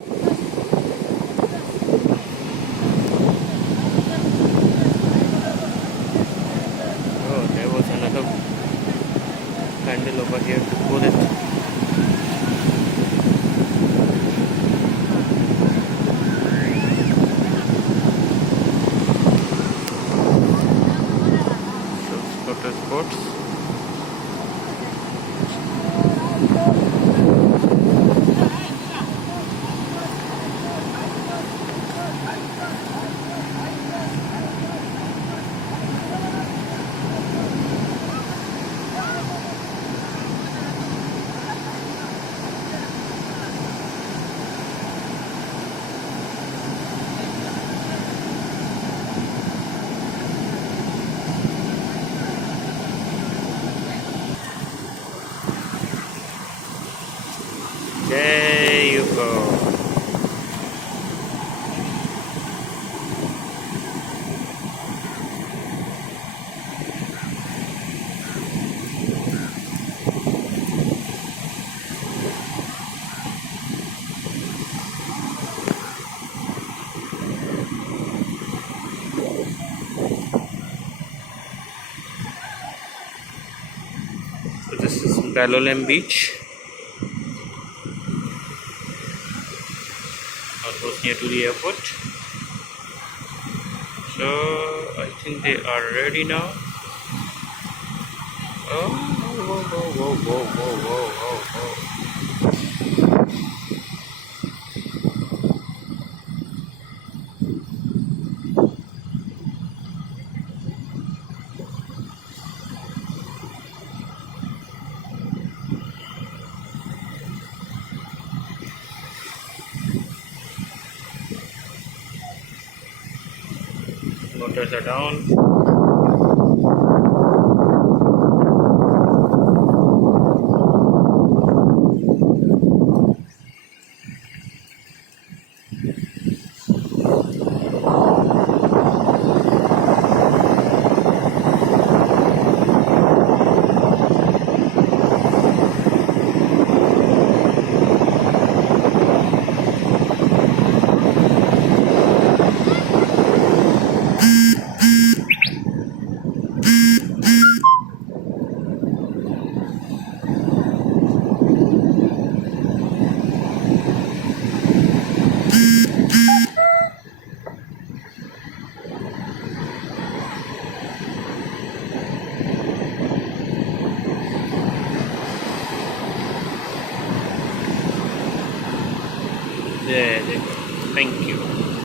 Oh, there was another candle over here to pull it. So, scooter sports. There you go. So this is Palolem Beach, almost near to the airport. So I think they are ready now. Oh, whoa, whoa, whoa, whoa, whoa, whoa, whoa, whoa. Motors are down. There they go. Thank you.